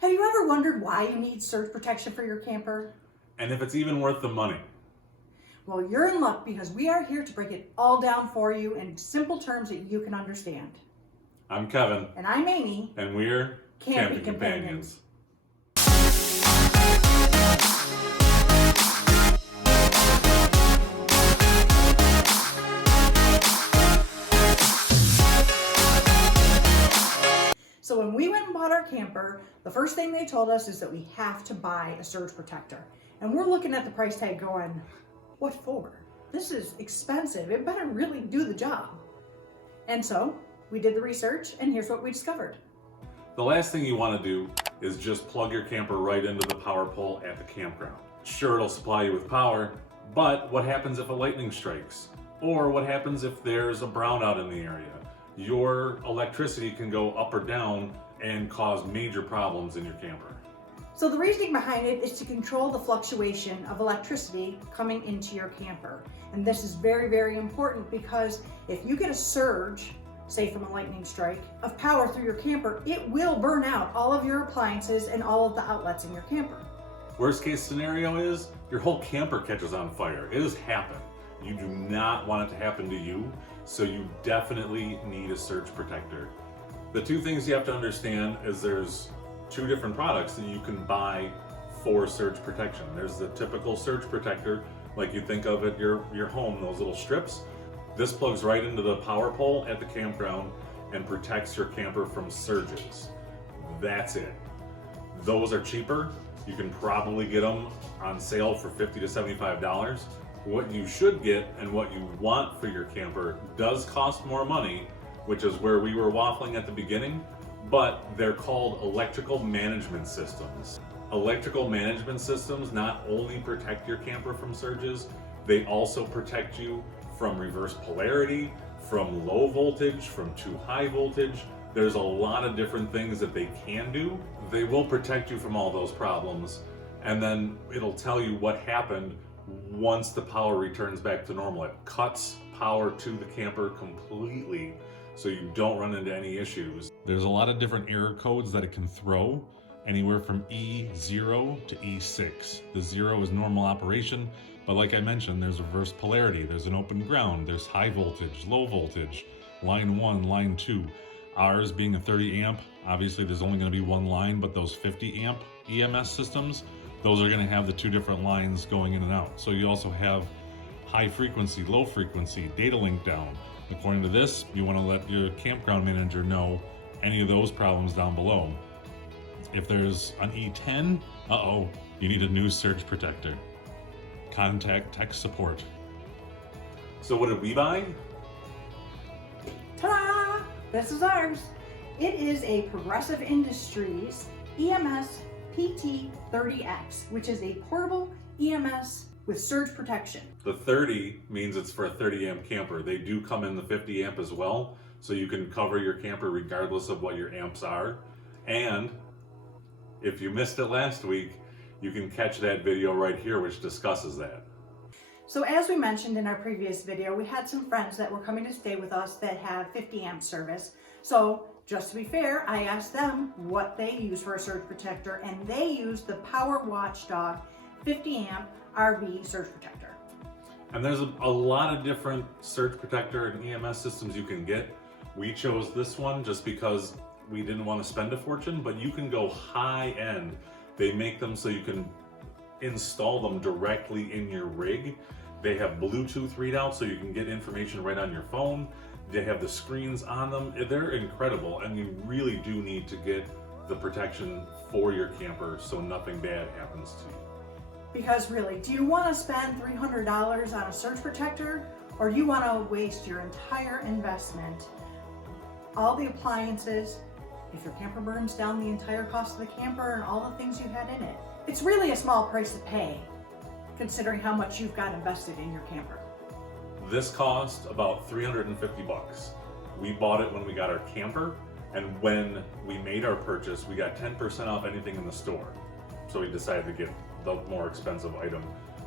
Have you ever wondered why you need surge protection for your camper? And if it's even worth the money. Well, you're in luck because we are here to break it all down for you in simple terms that you can understand. I'm Kevin. And I'm Amy. And we're Camping Companions. So when we went and bought our camper, the first thing they told us is that we have to buy a surge protector. And we're looking at the price tag going, what for? This is expensive. It better really do the job. And so we did the research, and here's what we discovered. The last thing you want to do is just plug your camper right into the power pole at the campground. Sure, it'll supply you with power, but what happens if a lightning strikes? Or what happens if there's a brownout in the area? Your electricity can go up or down and cause major problems in your camper. So the reasoning behind it is to control the fluctuation of electricity coming into your camper. And this is very, very important because if you get a surge, say from a lightning strike, of power through your camper, it will burn out all of your appliances and all of the outlets in your camper. Worst case scenario is your whole camper catches on fire. It has happened. You do not want it to happen to you, so you definitely need a surge protector. The two things you have to understand is there's two different products that you can buy for surge protection. There's the typical surge protector, like you think of at your home, those little strips. This plugs right into the power pole at the campground and protects your camper from surges. That's it. Those are cheaper. You can probably get them on sale for $50 to $75. What you should get and what you want for your camper does cost more money, which is where we were waffling at the beginning, but they're called electrical management systems. Electrical management systems not only protect your camper from surges, they also protect you from reverse polarity, from low voltage, from too high voltage. There's a lot of different things that they can do. They will protect you from all those problems, and then it'll tell you what happened once the power returns back to normal. It cuts power to the camper completely so you don't run into any issues. There's a lot of different error codes that it can throw, anywhere from E0 to E6. The 0 is normal operation, but like I mentioned, there's reverse polarity, there's an open ground, there's high voltage, low voltage, line 1, line 2. Ours being a 30 amp, obviously there's only going to be one line, but those 50 amp EMS systems, those are going to have the two different lines going in and out. So you also have high frequency, low frequency, data link down. According to this, you want to let your campground manager know any of those problems down below. If there's an E10, you need a new surge protector. Contact tech support. So what did we buy? Ta-da! This is ours. It is a Progressive Industries EMS PT30X, which is a portable EMS with surge protection. The 30 means it's for a 30 amp camper. They do come in the 50 amp as well, so you can cover your camper regardless of what your amps are. And if you missed it last week, you can catch that video right here which discusses that. So as we mentioned in our previous video, we had some friends that were coming to stay with us that have 50 amp service. So just to be fair, I asked them what they use for a surge protector, and they use the Watchdog 50 amp RV surge protector. And there's a lot of different surge protector and EMS systems you can get. We chose this one just because we didn't want to spend a fortune, but you can go high end. They make them so you can install them directly in your rig. They have Bluetooth readouts so you can get information right on your phone. They have the screens on them. They're incredible, and you really do need to get the protection for your camper so nothing bad happens to you. Because really, do you want to spend $300 on a surge protector, or do you want to waste your entire investment, all the appliances, if your camper burns down, the entire cost of the camper and all the things you had in it? It's really a small price to pay, considering how much you've got invested in your camper. This cost about $350. We bought it when we got our camper, and when we made our purchase, we got 10% off anything in the store. So we decided to get the more expensive item,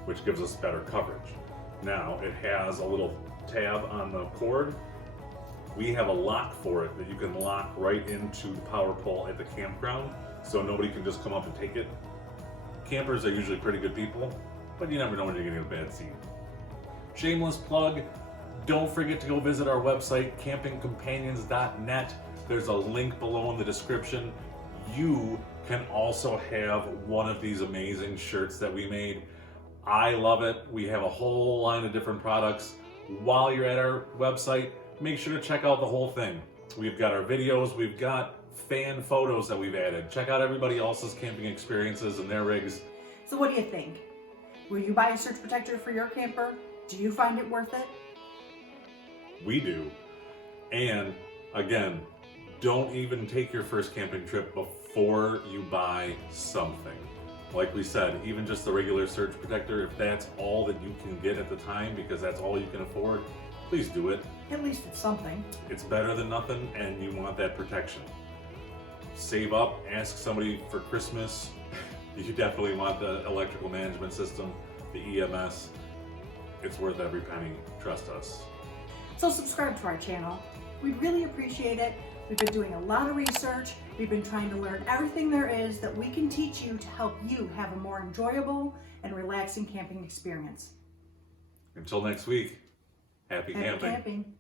which gives us better coverage. Now, it has a little tab on the cord. We have a lock for it that you can lock right into the power pole at the campground. so nobody can just come up and take it. Campers are usually pretty good people, but you never know when you're getting a bad seat. Shameless plug, don't forget to go visit our website, campingcompanions.net. There's a link below in the description. You can also have one of these amazing shirts that we made. I love it. We have a whole line of different products. While you're at our website, make sure to check out the whole thing. We've got our videos, we've got fan photos that we've added. Check out everybody else's camping experiences and their rigs. So what do you think? Will you buy a surge protector for your camper? Do you find it worth it? We do. And again, don't even take your first camping trip before you buy something. Like we said, even just the regular surge protector, if that's all that you can get at the time because that's all you can afford, please do it. At least it's something. It's better than nothing, and you want that protection. Save up, ask somebody for Christmas. You definitely want the electrical management system, the EMS. It's worth every penny, trust us. So subscribe to our channel. We'd really appreciate it. We've been doing a lot of research. We've been trying to learn everything there is that we can teach you to help you have a more enjoyable and relaxing camping experience. Until next week, happy camping. Happy camping.